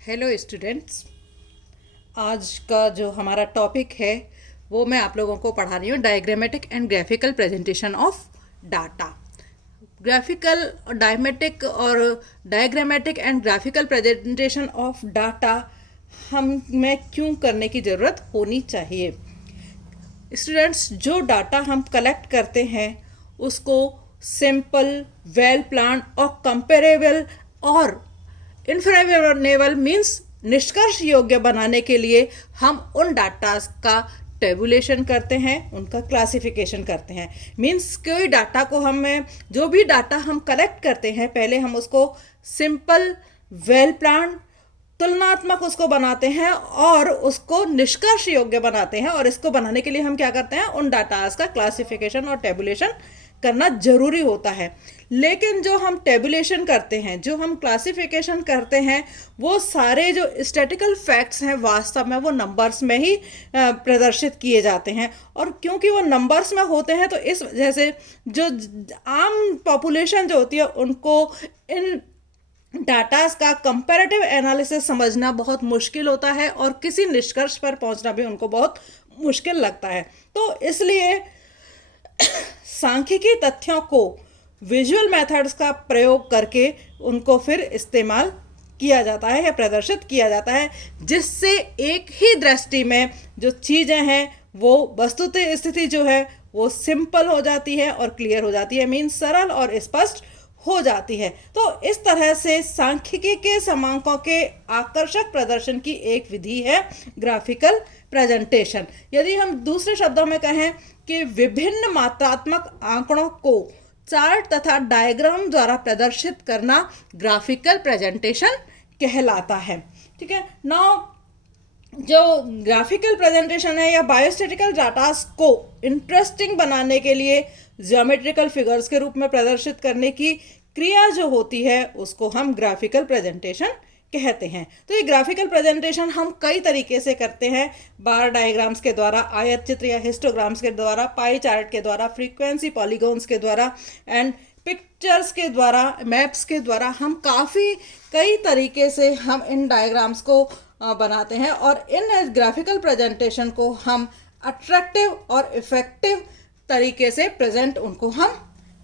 Hello students. आज का जो हमारा टॉपिक है वो मैं आप लोगों को पढ़ा रही हूँ, diagrammatic and graphical presentation of data. Graphical, diagrammatic और diagrammatic and graphical presentation of data हमें क्यों करने की ज़रूरत होनी चाहिए। स्टूडेंट्स, जो डाटा हम कलेक्ट करते हैं उसको सिंपल, वेल प्लान और कंपेरेबल और इन्फरेबल मीन्स निष्कर्ष योग्य बनाने के लिए हम उन डाटा का टेबुलेशन करते हैं, उनका क्लासिफिकेशन करते हैं। मीन्स कोई डाटा को हमें, जो भी डाटा हम कलेक्ट करते हैं, पहले हम उसको सिंपल, वेल प्लान, तुलनात्मक उसको बनाते हैं और उसको निष्कर्ष योग्य बनाते हैं। और इसको बनाने के लिए हम क्या करते हैं, उन डाटास का क्लासिफिकेशन और टेबुलेशन करना जरूरी होता है। लेकिन जो हम टेबुलेशन करते हैं, जो हम क्लासिफिकेशन करते हैं, वो सारे जो स्टैटिकल फैक्ट्स हैं वास्तव में वो नंबर्स में ही प्रदर्शित किए जाते हैं। और क्योंकि वो नंबर्स में होते हैं तो इस वजह से जो आम पॉपुलेशन जो होती है उनको इन डाटास का कंपैरेटिव एनालिसिस समझना बहुत मुश्किल होता है और किसी निष्कर्ष पर पहुंचना भी उनको बहुत मुश्किल लगता है। तो इसलिए सांख्यिकी तथ्यों को विजुअल मेथड्स का प्रयोग करके उनको फिर इस्तेमाल किया जाता है या प्रदर्शित किया जाता है, जिससे एक ही दृष्टि में जो चीज़ें हैं वो वस्तुतः स्थिति जो है वो सिंपल हो जाती है और क्लियर हो जाती है, मीन्स सरल और स्पष्ट हो जाती है। तो इस तरह से सांख्यिकी के समांकों के आकर्षक प्रदर्शन की एक विधि है ग्राफिकल प्रेजेंटेशन। यदि हम दूसरे शब्दों में कहें कि विभिन्न मात्रात्मक आंकड़ों को चार्ट तथा डायग्राम द्वारा प्रदर्शित करना ग्राफिकल प्रेजेंटेशन कहलाता है। ठीक है। नाउ जो ग्राफिकल प्रेजेंटेशन है या बायोस्टैटिकल डाटास को इंटरेस्टिंग बनाने के लिए ज्योमेट्रिकल फिगर्स के रूप में प्रदर्शित करने की क्रिया जो होती है उसको हम ग्राफिकल प्रेजेंटेशन कहते हैं। तो ये ग्राफिकल प्रेजेंटेशन हम कई तरीके से करते हैं, बार डायग्राम्स के द्वारा, आयत चित्र या हिस्टोग्राम्स के द्वारा, पाई चार्ट के द्वारा, फ्रीक्वेंसी पॉलीगॉन्स के द्वारा एंड पिक्चर्स के द्वारा, मैप्स के द्वारा। हम कई तरीके से हम इन डायग्राम्स को बनाते हैं और इन ग्राफिकल प्रेजेंटेशन को हम अट्रैक्टिव और इफेक्टिव तरीके से प्रेजेंट उनको हम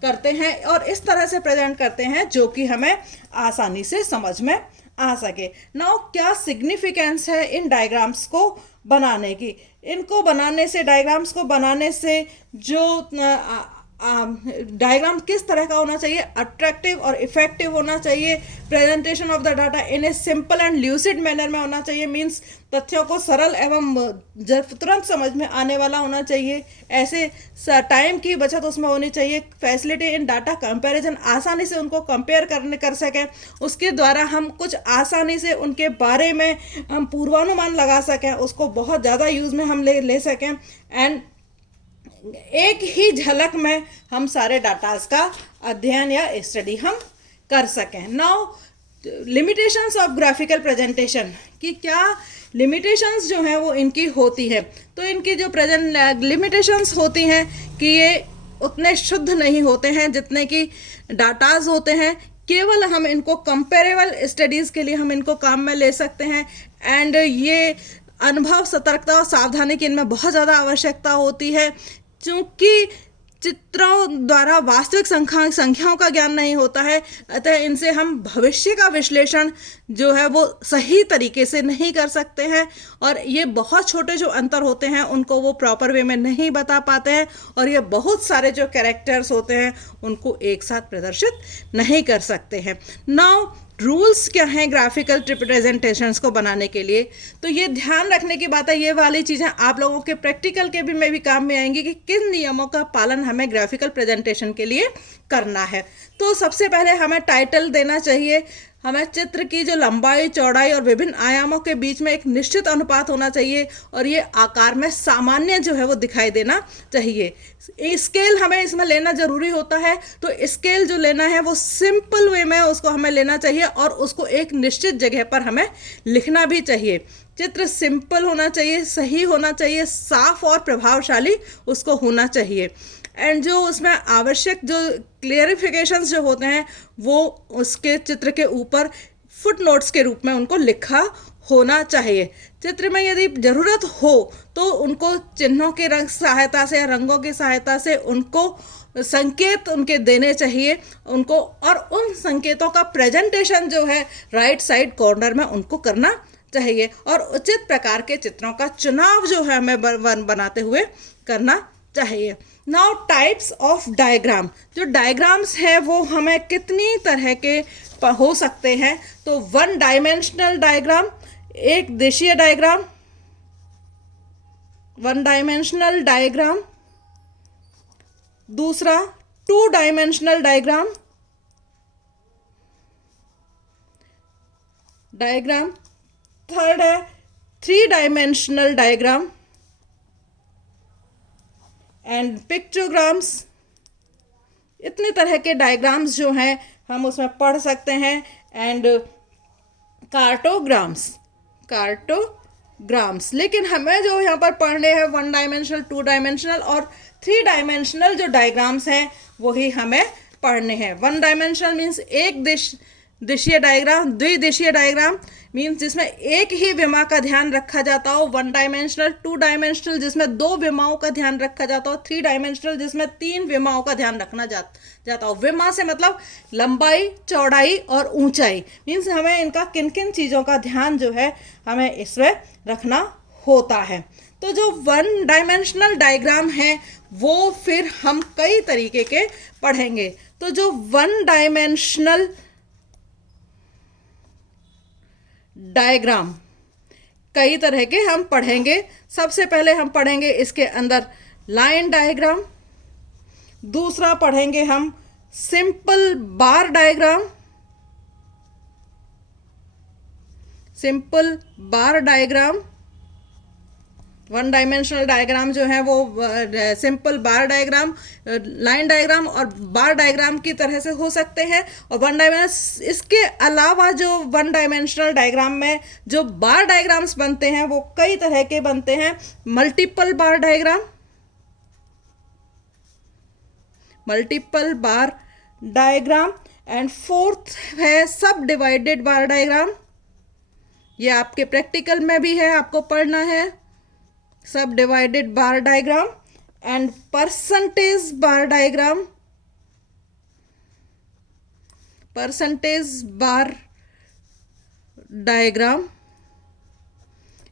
करते हैं और इस तरह से प्रेजेंट करते हैं जो कि हमें आसानी से समझ में आ सके। नाउ क्या सिग्निफिकेंस है इन डायग्राम्स को बनाने की। इनको बनाने से, डायग्राम्स को बनाने से जो डायग्राम किस तरह का होना चाहिए, अट्रैक्टिव और इफेक्टिव होना चाहिए, presentation of the data in a simple and lucid manner में होना चाहिए, मीन्स तथ्यों को सरल एवं तुरंत समझ में आने वाला होना चाहिए, ऐसे टाइम की बचत उसमें होनी चाहिए, फैसिलिटी इन डाटा कंपैरिजन, आसानी से उनको कंपेयर कर सकें, उसके द्वारा हम कुछ आसानी से उनके बारे में हम पूर्वानुमान लगा सकें, उसको बहुत ज़्यादा यूज़ में हम ले सकें एंड एक ही झलक में हम सारे डाटास का अध्ययन या स्टडी हम कर सकें। Now limitations of graphical presentation, कि क्या लिमिटेशंस जो हैं वो इनकी होती है। तो इनकी जो लिमिटेशंस होती हैं कि ये उतने शुद्ध नहीं होते हैं जितने कि डाटास होते हैं। केवल हम इनको कंपेरेबल स्टडीज़ के लिए हम इनको काम में ले सकते हैं एंड ये अनुभव, सतर्कता और सावधानी की इनमें बहुत ज़्यादा आवश्यकता होती है, क्योंकि चित्रों द्वारा वास्तविक संख्याओं का ज्ञान नहीं होता है। अतः इनसे हम भविष्य का विश्लेषण जो है वो सही तरीके से नहीं कर सकते हैं और ये बहुत छोटे जो अंतर होते हैं उनको वो प्रॉपर वे में नहीं बता पाते हैं और ये बहुत सारे जो कैरेक्टर्स होते हैं उनको एक साथ प्रदर्शित नहीं कर सकते हैं। नाउ रूल्स क्या हैं ग्राफिकल रिप्रेजेंटेशंस को बनाने के लिए। तो ये ध्यान रखने की बात है, ये वाली चीज़ें आप लोगों के प्रैक्टिकल के भी में भी काम में आएंगी कि किन नियमों का पालन हमें ग्राफिकल प्रेजेंटेशन के लिए करना है। तो सबसे पहले हमें टाइटल देना चाहिए, हमें चित्र की जो लंबाई, चौड़ाई और विभिन्न आयामों के बीच में एक निश्चित अनुपात होना चाहिए और ये आकार में सामान्य जो है वो दिखाई देना चाहिए। स्केल हमें इसमें लेना जरूरी होता है, तो स्केल जो लेना है वो सिंपल वे में उसको हमें लेना चाहिए और उसको एक निश्चित जगह पर हमें लिखना भी चाहिए। चित्र सिंपल होना चाहिए, सही होना चाहिए, साफ और प्रभावशाली उसको होना चाहिए एंड जो उसमें आवश्यक जो क्लियरिफिकेशंस जो होते हैं वो उसके चित्र के ऊपर फुटनोट्स के रूप में उनको लिखा होना चाहिए। चित्र में यदि जरूरत हो तो उनको चिन्हों के रंग सहायता से या रंगों की सहायता से उनको संकेत उनके देने चाहिए उनको, और उन संकेतों का प्रेजेंटेशन जो है राइट साइड कॉर्नर में उनको करना चाहिए, और उचित प्रकार के चित्रों का चुनाव जो है हमें बनाते हुए करना चाहिए। नाउ टाइप्स ऑफ डायग्राम, जो डायग्राम्स है वो हमें कितनी तरह के हो सकते हैं, तो वन डायमेंशनल डायग्राम, एक दिशीय डायग्राम, वन डायमेंशनल डायग्राम, दूसरा टू डायमेंशनल डायग्राम, थर्ड है थ्री डायमेंशनल डायग्राम एंड पिक्टोग्राम्स। इतने तरह के डायग्राम्स जो हैं हम उसमें पढ़ सकते हैं। एंड कार्टोग्राम्स, लेकिन हमें जो यहाँ पर पढ़ने हैं वन डायमेंशनल, टू डायमेंशनल और थ्री डायमेंशनल जो डायग्राम्स हैं वही हमें पढ़ने हैं। वन डायमेंशनल मीन्स एक दिशीय डायग्राम, द्विदिशीय डायग्राम मीन्स जिसमें एक ही विमा का ध्यान रखा जाता हो, वन डायमेंशनल, टू डायमेंशनल जिसमें दो विमाओं का ध्यान रखा जाता हो, थ्री डायमेंशनल जिसमें तीन विमाओं का ध्यान रखना जाता हो। विमा से मतलब लंबाई, चौड़ाई और ऊंचाई, मीन्स हमें इनका किन किन चीज़ों का ध्यान जो है हमें इसमें रखना होता है। तो जो वन डायमेंशनल डायग्राम है वो फिर हम कई तरीके के पढ़ेंगे। तो जो वन डायमेंशनल डायग्राम कई तरह के हम पढ़ेंगे। सबसे पहले हम पढ़ेंगे इसके अंदर लाइन डायग्राम, दूसरा पढ़ेंगे हम सिंपल बार डायग्राम, वन डायमेंशनल डायग्राम जो है वो सिंपल बार डायग्राम, लाइन डायग्राम और बार डायग्राम की तरह से हो सकते हैं। और वन डायमेंशनल, इसके अलावा जो वन डायमेंशनल डायग्राम में जो बार डायग्राम्स बनते हैं वो कई तरह के बनते हैं। Multiple bar diagram and fourth है सब डिवाइडेड बार डायग्राम। ये आपके प्रैक्टिकल में भी है, आपको पढ़ना है। सब divided bar diagram and percentage bar diagram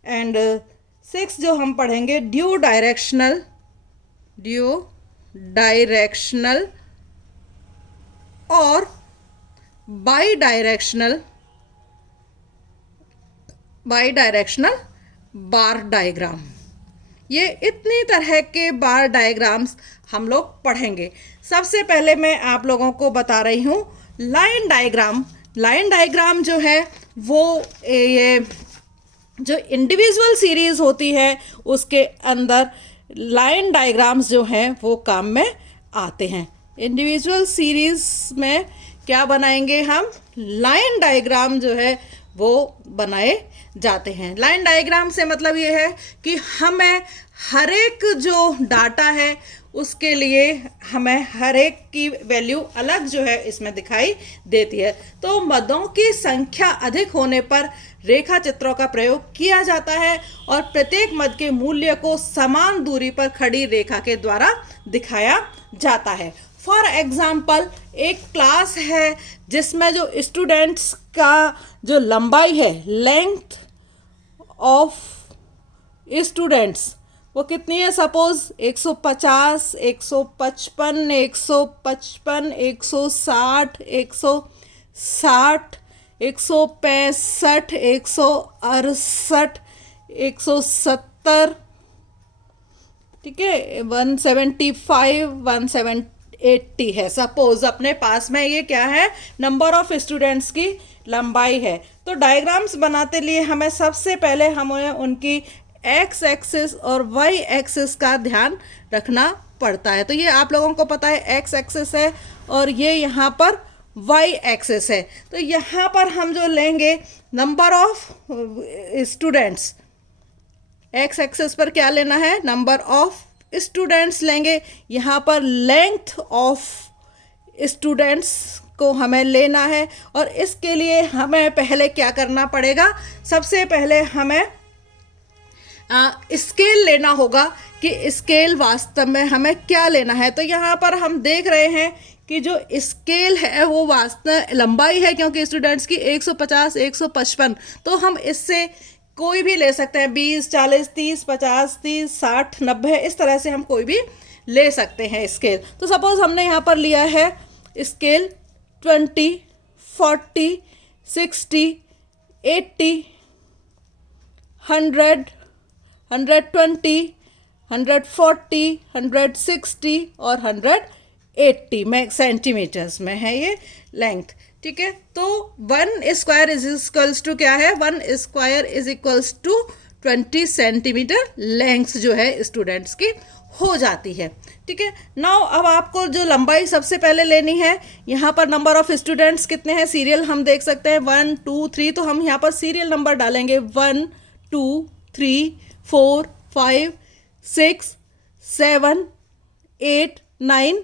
and 6 जो हम पढ़ेंगे ड्यू डायरेक्शनल और बाई डायरेक्शनल बार डायग्राम। ये इतनी तरह के बार डायग्राम्स हम लोग पढ़ेंगे। सबसे पहले मैं आप लोगों को बता रही हूँ लाइन डायग्राम जो है वो ये जो इंडिविजुअल सीरीज होती है उसके अंदर लाइन डायग्राम्स जो हैं वो काम में आते हैं। इंडिविजुअल सीरीज में क्या बनाएंगे हम, लाइन डायग्राम जो है वो बनाए जाते हैं। लाइन डायग्राम से मतलब ये है कि हमें हर एक जो डाटा है उसके लिए हमें हर एक की वैल्यू अलग जो है इसमें दिखाई देती है। तो मदों की संख्या अधिक होने पर रेखा चित्रों का प्रयोग किया जाता है और प्रत्येक मद के मूल्य को समान दूरी पर खड़ी रेखा के द्वारा दिखाया जाता है। फॉर एग्जाम्पल, एक क्लास है जिसमें जो स्टूडेंट्स का जो लंबाई है, लेंथ ऑफ स्टूडेंट्स वो कितनी है, सपोज 150, 155, 155, 160, 160, 165, 168, 170, ठीक है, 175, 180 है। सपोज अपने पास में ये क्या है, नंबर ऑफ स्टूडेंट्स की लंबाई है। तो डायग्राम्स बनाते लिए हमें सबसे पहले हमें उनकी एक्स एक्सिस और वाई एक्सिस का ध्यान रखना पड़ता है। तो ये आप लोगों को पता है एक्स एक्सिस है और ये यहाँ पर वाई एक्सिस है। तो यहाँ पर हम जो लेंगे number of students, x axis पर क्या लेना है, नंबर ऑफ स्टूडेंट्स लेंगे। यहाँ पर लेंथ ऑफ स्टूडेंट्स को हमें लेना है। और इसके लिए हमें पहले क्या करना पड़ेगा, सबसे पहले हमें स्केल लेना होगा कि स्केल वास्तव में हमें क्या लेना है। तो यहाँ पर हम देख रहे हैं कि जो स्केल है वो वास्तव लंबाई है, क्योंकि स्टूडेंट्स की 150, 155, तो हम इससे कोई भी ले सकते हैं, 20, 40, 30, 50, 30, 60, 90, इस तरह से हम कोई भी ले सकते हैं स्केल। तो सपोज हमने यहाँ पर लिया है स्केल 20, 40, 60, 80, 100, 120, 140, 160 और 180 में सेंटीमीटर्स में है ये लेंथ। ठीक है, तो 1 स्क्वायर इज इक्वल्स टू क्या है, 1 square is equals to 20 centimetre length जो है स्टूडेंट्स की हो जाती है। ठीक है, नाउ अब आपको जो लंबाई सबसे पहले लेनी है, यहाँ पर नंबर ऑफ स्टूडेंट्स कितने हैं, सीरियल हम देख सकते हैं 1, 2, 3, तो हम यहाँ पर सीरियल नंबर डालेंगे 1, 2, 3, 4, 5, 6, 7, 8, 9,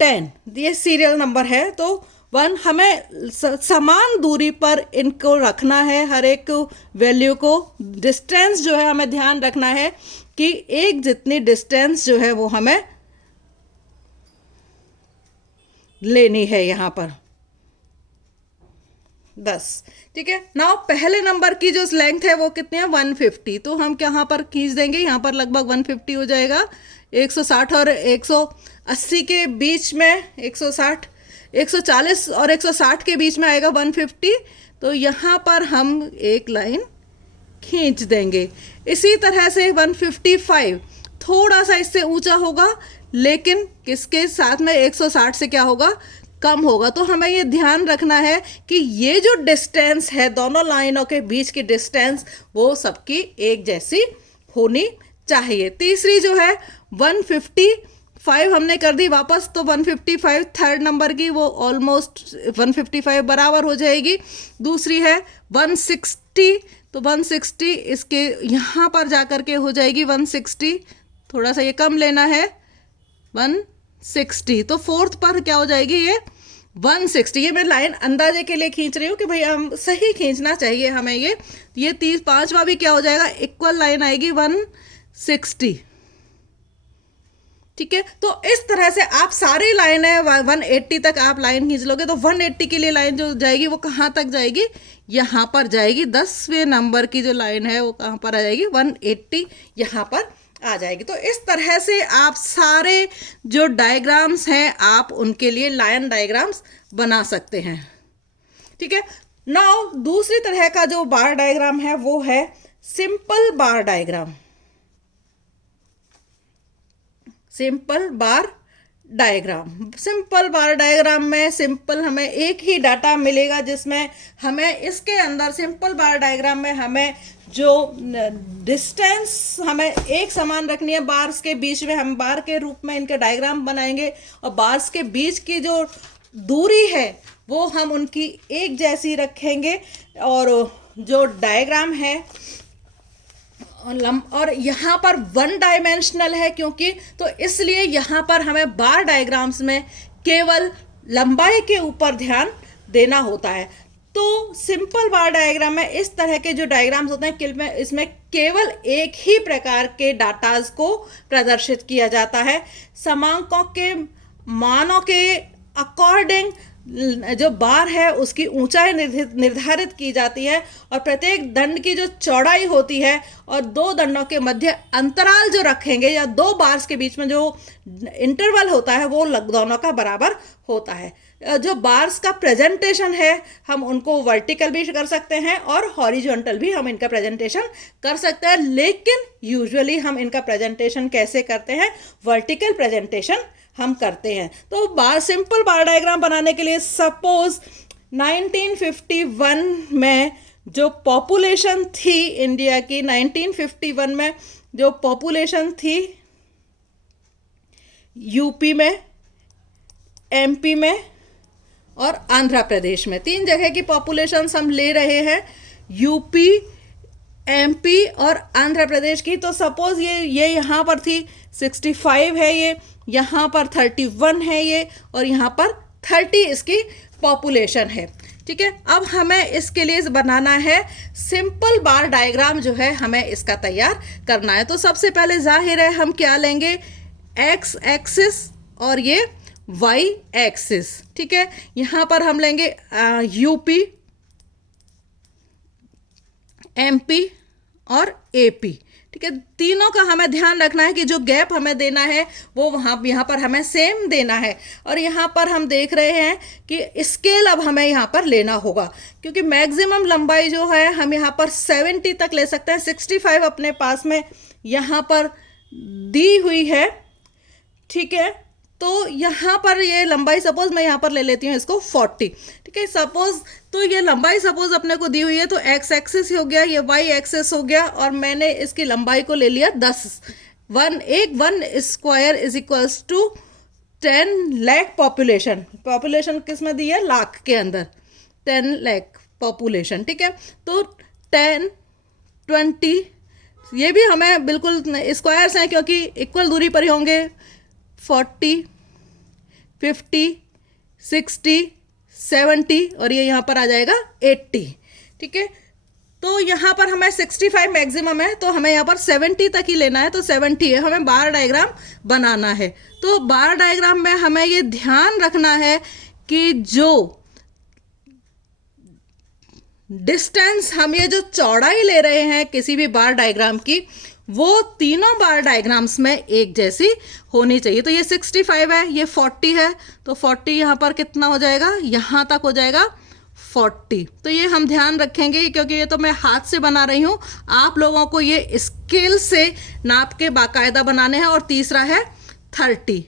10, ये सीरियल नंबर है। तो 1 हमें समान दूरी पर इनको रखना है, हर एक वैल्यू को। डिस्टेंस जो है हमें ध्यान रखना है कि एक जितनी डिस्टेंस जो है वो हमें लेनी है यहाँ पर 10। ठीक है, नाउ पहले नंबर की जो लेंथ है वो कितनी है, 150, तो हम यहाँ पर खींच देंगे, यहाँ पर लगभग 150 हो जाएगा। 160 और 180 के बीच में 160, 140 और 160 के बीच में आएगा 150, तो यहाँ पर हम एक लाइन खींच देंगे। इसी तरह से 155 थोड़ा सा इससे ऊंचा होगा, लेकिन किसके साथ में 160 से क्या होगा, कम होगा। तो हमें ये ध्यान रखना है कि ये जो डिस्टेंस है दोनों लाइनों के बीच की डिस्टेंस वो सबकी एक जैसी होनी चाहिए। तीसरी जो है 155 हमने कर दी वापस, तो 155 थर्ड नंबर की वो ऑलमोस्ट 155 बराबर हो जाएगी। दूसरी है 160, तो 160 इसके यहाँ पर जाकर के हो जाएगी 160, थोड़ा सा ये कम लेना है 160, तो फोर्थ पर क्या हो जाएगी ये 160। ये मैं लाइन अंदाजे के लिए खींच रही हूँ कि भाई हम सही खींचना चाहिए हमें ये 30, पांचवा भी क्या हो जाएगा, इक्वल लाइन आएगी 160। ठीक है, तो इस तरह से आप सारी लाइन है 180 तक आप लाइन खींच लोगे, तो 180 के लिए लाइन जो जाएगी वो कहाँ तक जाएगी, यहाँ पर जाएगी। 10वें नंबर की जो लाइन है वो कहाँ पर आ जाएगी, 180 यहाँ पर आ जाएगी। तो इस तरह से आप सारे जो डायग्राम्स हैं आप उनके लिए लाइन डायग्राम्स बना सकते हैं। ठीक है, नाउ दूसरी तरह का जो बार डायग्राम है वो है सिंपल बार डायग्राम। सिंपल बार डायग्राम में सिंपल हमें एक ही डाटा मिलेगा, जिसमें हमें इसके अंदर सिंपल बार डायग्राम में हमें जो डिस्टेंस हमें एक समान रखनी है, बार्स के बीच में हम बार के रूप में इनके डायग्राम बनाएंगे, और बार्स के बीच की जो दूरी है वो हम उनकी एक जैसी रखेंगे, और जो डायग्राम है और यहाँ पर 1 डायमेंशनल है क्योंकि, तो इसलिए यहाँ पर हमें बार डायग्राम्स में केवल लंबाई के ऊपर ध्यान देना होता है। तो सिंपल बार डायग्राम में इस तरह के जो डायग्राम्स होते हैं इसमें केवल एक ही प्रकार के डाटाज को प्रदर्शित किया जाता है। समांकों के मानों के अकॉर्डिंग जो बार है उसकी ऊंचाई निर्धारित की जाती है, और प्रत्येक दंड की जो चौड़ाई होती है और 2 दंडों के मध्य अंतराल जो रखेंगे या 2 बार्स के बीच में जो इंटरवल होता है वो दोनों का बराबर होता है। जो बार्स का प्रेजेंटेशन है हम उनको वर्टिकल भी कर सकते हैं और हॉरिजॉन्टल भी हम इनका प्रेजेंटेशन कर सकते हैं, लेकिन यूजुअली हम इनका प्रेजेंटेशन कैसे करते हैं, वर्टिकल प्रेजेंटेशन हम करते हैं। तो सिंपल बार डायग्राम बनाने के लिए सपोज 1951 में जो पॉपुलेशन थी इंडिया की, 1951 में जो पॉपुलेशन थी यूपी में, एमपी में और आंध्र प्रदेश में, 3 जगह की पॉपुलेशन हम ले रहे हैं, यूपी, एमपी और आंध्र प्रदेश की। तो सपोज ये यहाँ पर थी 65 है, ये यहाँ पर 31 है ये, और यहाँ पर 30 इसकी पॉपुलेशन है। ठीक है, अब हमें इसके लिए बनाना है सिंपल बार डायग्राम जो है हमें इसका तैयार करना है। तो सबसे पहले जाहिर है हम क्या लेंगे, एक्स एक्सिस और ये वाई एक्सिस। ठीक है, यहाँ पर हम लेंगे यूपी, एमपी और एपी। ठीक है, तीनों का हमें ध्यान रखना है कि जो गैप हमें देना है वो यहाँ पर हमें सेम देना है। और यहाँ पर हम देख रहे हैं कि स्केल अब हमें यहाँ पर लेना होगा, क्योंकि मैक्सिमम लंबाई जो है हम यहाँ पर 70 तक ले सकते हैं। 65 अपने पास में यहाँ पर दी हुई है। ठीक है, तो यहाँ पर ये लंबाई सपोज मैं यहाँ पर ले लेती हूँ इसको 40। ठीक है, सपोज तो ये लंबाई सपोज अपने को दी हुई है, तो एक्स एक्सिस हो गया, ये वाई एक्सिस हो गया, और मैंने इसकी लंबाई को ले लिया 10। 1 square is equals to 10 lakh population. Population किस में दी है, लाख के अंदर 10 लाख पॉपुलेशन। ठीक है, तो 10 20 ये भी हमें बिल्कुल स्क्वायर्स हैं क्योंकि इक्वल दूरी पर ही होंगे। 40 50 60 70 और ये यहाँ पर आ जाएगा 80। ठीक है, तो यहाँ पर हमें 65 मैक्सिमम है, तो हमें यहाँ पर 70 तक ही लेना है, तो 70 है। हमें बार डायग्राम बनाना है, तो बार डायग्राम में हमें ये ध्यान रखना है कि जो डिस्टेंस हम ये जो चौड़ाई ले रहे हैं किसी भी बार डायग्राम की, वो तीनों बार डायग्राम्स में एक जैसी होनी चाहिए। तो ये 65 है, ये 40 है, तो 40 यहाँ पर कितना हो जाएगा, यहाँ तक हो जाएगा 40। तो ये हम ध्यान रखेंगे क्योंकि ये तो मैं हाथ से बना रही हूँ, आप लोगों को ये स्केल से नाप के बाकायदा बनाने हैं। और तीसरा है 30।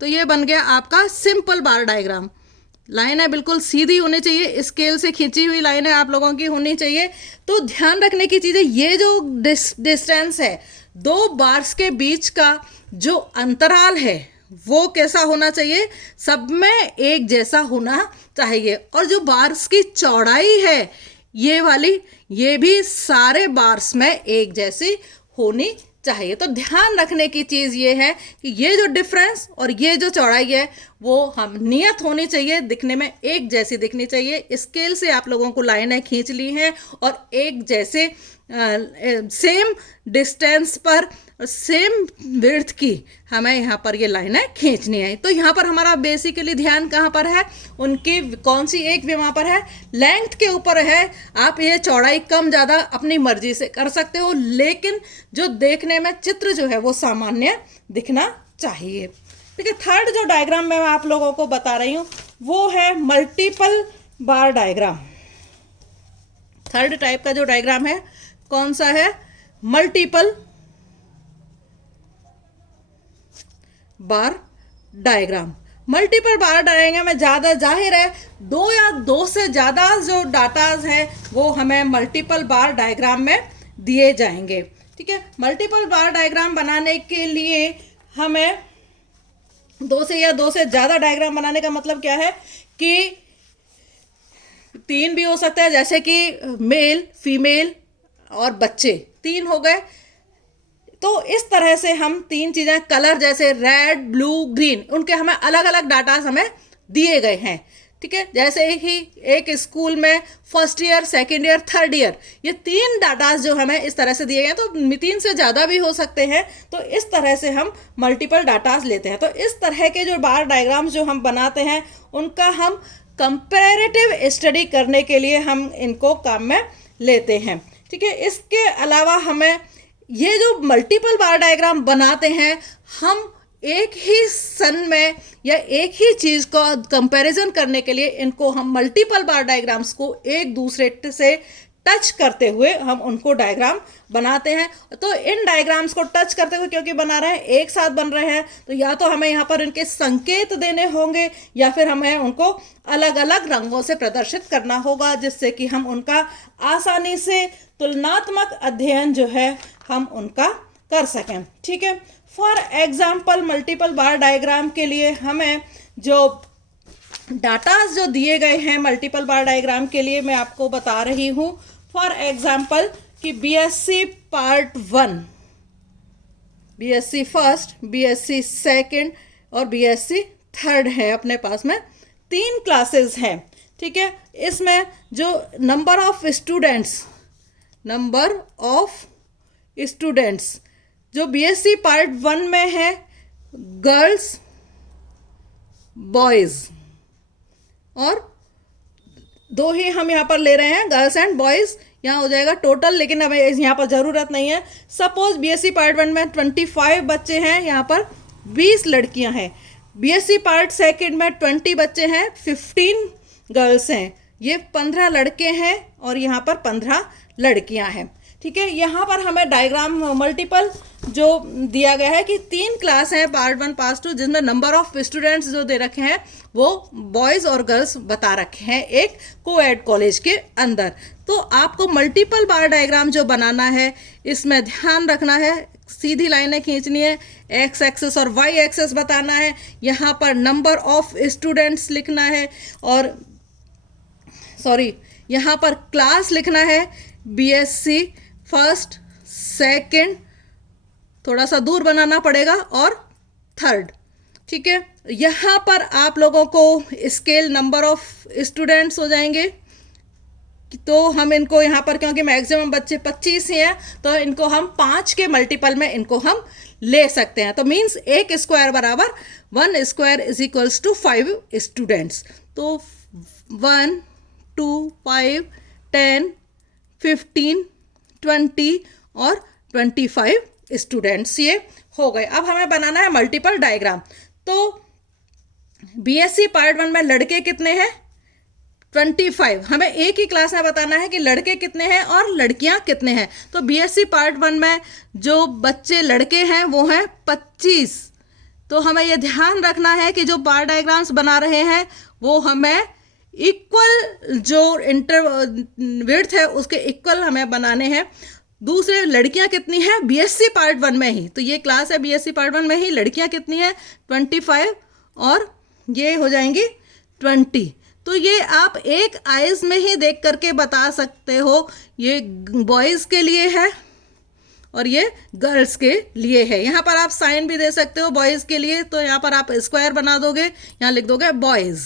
तो ये बन गया आपका सिंपल बार डायग्राम। लाइन है बिल्कुल सीधी होनी चाहिए, स्केल से खींची हुई लाइनें आप लोगों की होनी चाहिए। तो ध्यान रखने की चीज़ें, ये जो डिस्टेंस है, दो बार्स के बीच का जो अंतराल है वो कैसा होना चाहिए, सब में एक जैसा होना चाहिए। और जो बार्स की चौड़ाई है ये वाली, ये भी सारे बार्स में एक जैसी होनी चाहिए। तो ध्यान रखने की चीज़ ये है कि ये जो डिफरेंस और ये जो चौड़ाई है वो हम नियत होनी चाहिए, दिखने में एक जैसी दिखनी चाहिए। स्केल से आप लोगों को लाइनें खींच ली हैं और एक जैसे सेम डिस्टेंस पर सेम विड्थ की हमें यहाँ पर ये लाइनें खींचनी है। तो यहाँ पर हमारा बेसिकली ध्यान कहाँ पर है, उनकी कौन सी एक वहाँ पर है, लेंथ के ऊपर है। आप ये चौड़ाई कम ज़्यादा अपनी मर्जी से कर सकते हो, लेकिन जो देखने में चित्र जो है वो सामान्य दिखना चाहिए। ठीक है, थर्ड जो डायग्राम मैं आप लोगों को बता रही हूँ वो है मल्टीपल बार डायग्राम। थर्ड टाइप का जो डायग्राम है कौन सा है, मल्टीपल बार डायग्राम। मल्टीपल बार डायग्राम में ज़्यादा जाहिर है दो या दो से ज़्यादा जो डाटाज हैं वो हमें मल्टीपल बार डायग्राम में दिए जाएंगे। ठीक है, मल्टीपल बार डायग्राम बनाने के लिए हमें दो से ज़्यादा डायग्राम बनाने का मतलब क्या है कि 3 भी हो सकता है, जैसे कि मेल फीमेल और बच्चे 3 हो गए। तो इस तरह से हम 3 चीज़ें, कलर जैसे रेड ब्लू ग्रीन, उनके हमें अलग अलग डाटास हमें दिए गए हैं। ठीक है, जैसे ही एक स्कूल में first year, second year, third year, ये 3 डाटास जो हमें इस तरह से दिए गए हैं, तो 3 से ज़्यादा भी हो सकते हैं। तो इस तरह से हम मल्टीपल डाटास लेते हैं। तो इस तरह के जो बार डायग्राम्स जो हम बनाते हैं उनका हम कंपैरेटिव स्टडी करने के लिए हम इनको काम में लेते हैं। ठीक है, इसके अलावा हमें ये जो मल्टीपल बार डायग्राम बनाते हैं, हम एक ही सन में या एक ही चीज़ को कंपैरिजन करने के लिए इनको हम मल्टीपल बार डायग्राम्स को एक दूसरे से टच करते हुए हम उनको डायग्राम बनाते हैं। तो इन डायग्राम्स को टच करते हुए क्योंकि बना रहे हैं, एक साथ बन रहे हैं, तो या तो हमें यहाँ पर इनके संकेत देने होंगे या फिर हमें उनको अलग अलग रंगों से प्रदर्शित करना होगा, जिससे कि हम उनका आसानी से तुलनात्मक अध्ययन जो है हम उनका कर सकें। ठीक है, for example multiple bar diagram के लिए हमें जो डाटाज जो दिए गए हैं मल्टीपल बार डायग्राम के लिए मैं आपको बता रही हूँ। फॉर एग्जाम्पल कि BSc part 1, BSc first, BSc second, और बीएससी थर्ड है। अपने पास में 3 क्लासेस हैं, ठीक है। इसमें जो नंबर ऑफ स्टूडेंट्स जो बीएससी पार्ट 1 में है, गर्ल्स बॉयज़, और 2 ही हम यहाँ पर ले रहे हैं, गर्ल्स एंड बॉयज़। यहाँ हो जाएगा टोटल, लेकिन हमें यहाँ पर ज़रूरत नहीं है। सपोज बीएससी पार्ट 1 में 25 बच्चे हैं, यहाँ पर 20 लड़कियाँ हैं। बीएससी पार्ट 2 में 20 बच्चे हैं, 15 गर्ल्स हैं। ये 15 लड़के हैं और यहाँ पर 15 लड़कियाँ हैं, ठीक है। यहाँ पर हमें डायग्राम मल्टीपल जो दिया गया है कि 3 क्लास हैं, पार्ट 1 पार्ट 2, जिसमें नंबर ऑफ स्टूडेंट्स जो दे रखे हैं वो बॉयज़ और गर्ल्स बता रखे हैं एक कोएड कॉलेज के अंदर। तो आपको मल्टीपल बार डायग्राम जो बनाना है, इसमें ध्यान रखना है, सीधी लाइनें खींचनी है, एक्स एक्सेस और वाई एक्सेस बताना है, यहाँ पर नंबर ऑफ स्टूडेंट्स लिखना है, और यहाँ पर क्लास लिखना है, बीएससी फर्स्ट, सेकंड, थोड़ा सा दूर बनाना पड़ेगा, और थर्ड, ठीक है। यहाँ पर आप लोगों को स्केल नंबर ऑफ स्टूडेंट्स हो जाएंगे, तो हम इनको यहाँ पर, क्योंकि मैक्सिमम बच्चे 25 ही हैं, तो इनको हम 5 के मल्टीपल में इनको हम ले सकते हैं। तो मीन्स 1 स्क्वायर बराबर 1 square is equals to 5 students. तो 1, 2, 5, 10, 15, 20 और 25 स्टूडेंट्स ये हो गए। अब हमें बनाना है मल्टीपल डायग्राम। तो बीएससी पार्ट 1 में लड़के कितने हैं? 25। हमें एक ही क्लास में बताना है कि लड़के कितने हैं और लड़कियां कितने हैं। तो बीएससी पार्ट 1 में जो बच्चे लड़के हैं वो हैं 25। तो हमें ये ध्यान रखना है कि जो बार डायग्राम्स बना रहे हैं वो हमें इक्वल, जो विड्थ है उसके इक्वल हमें बनाने हैं। दूसरे, लड़कियां कितनी हैं बीएससी पार्ट 1 में ही, तो ये क्लास है बीएससी पार्ट 1 में ही, लड़कियां कितनी हैं 25 और ये हो जाएंगी 20। तो ये आप एक आइज में ही देख करके बता सकते हो, ये बॉयज़ के लिए है और ये गर्ल्स के लिए है। यहाँ पर आप साइन भी दे सकते हो बॉयज़ के लिए, तो यहाँ पर आप स्क्वायर बना दोगे, यहाँ लिख दोगे बॉयज़,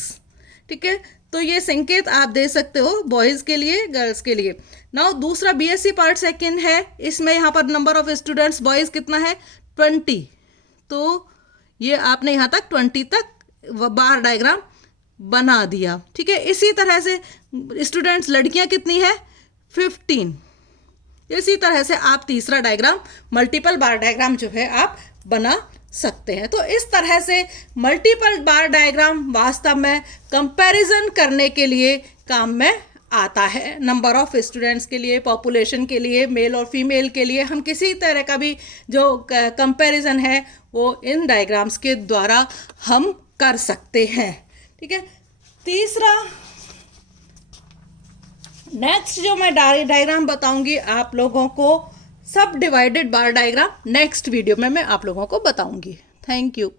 ठीक है। तो ये संकेत आप दे सकते हो बॉयज़ के लिए, गर्ल्स के लिए। नाउ दूसरा बीएससी पार्ट 2 है, इसमें यहाँ पर नंबर ऑफ स्टूडेंट्स बॉयज़ कितना है 20। तो ये आपने यहाँ तक 20 तक बार डायग्राम बना दिया, ठीक है। इसी तरह से स्टूडेंट्स लड़कियाँ कितनी है 15। इसी तरह से आप तीसरा डायग्राम, मल्टीपल बार डायग्राम जो है आप बना सकते हैं। तो इस तरह से मल्टीपल बार डायग्राम वास्तव में कंपैरिजन करने के लिए काम में आता है। नंबर ऑफ स्टूडेंट्स के लिए, पॉपुलेशन के लिए, मेल और फीमेल के लिए, हम किसी तरह का भी जो कंपैरिजन है वो इन डायग्राम्स के द्वारा हम कर सकते हैं, ठीक है। तीसरा, नेक्स्ट जो मैं डायग्राम बताऊंगी आप लोगों को, सब डिवाइडेड बार डायग्राम नेक्स्ट वीडियो में मैं आप लोगों को बताऊंगी। Thank you.